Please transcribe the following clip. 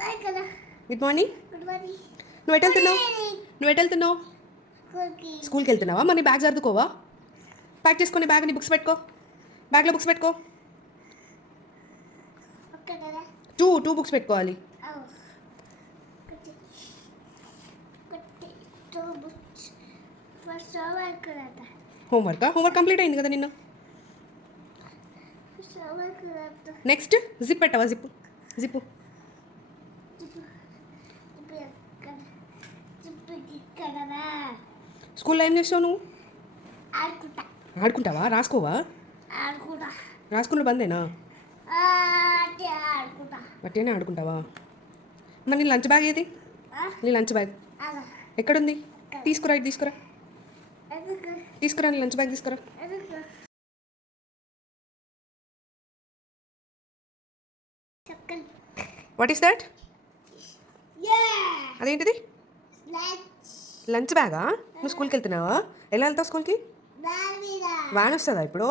Good morning. నువ్వు ఎటు వెళ్తున్నావు? స్కూల్కి వెళ్తున్నావా? మరి బ్యాగ్ సర్దుకోవా? ప్యాక్ చేసుకొని బ్యాగ్ని బుక్స్ పెట్టుకో. బ్యాగ్లో బుక్స్ పెట్టుకో. టూ బుక్స్ పెట్టుకోవాలి. హోంవర్క్ కంప్లీట్ అయింది కదా నిన్న. నెక్స్ట్ జిప్ పెట్టవా? జిప్పు స్కూల్లో ఏం చేస్తావు నువ్వు? ఆడుకుంటావా? రాసుకోవా? రాసుకున్న బందేనా? బట్టేనే ఆడుకుంటావా? మరి నీ లంచ్ బ్యాగ్ ఏది? నీ లంచ్ బ్యాగ్ ఎక్కడుంది? తీసుకురా నీ లంచ్ బ్యాగ్ తీసుకురా. What is that? అదేంటిది? లంచ్ బ్యాగా? నువ్వు స్కూల్కి వెళ్తున్నావా? ఎలా వెళ్తావు స్కూల్కి? వ్యాన్ వస్తుందా ఇప్పుడు?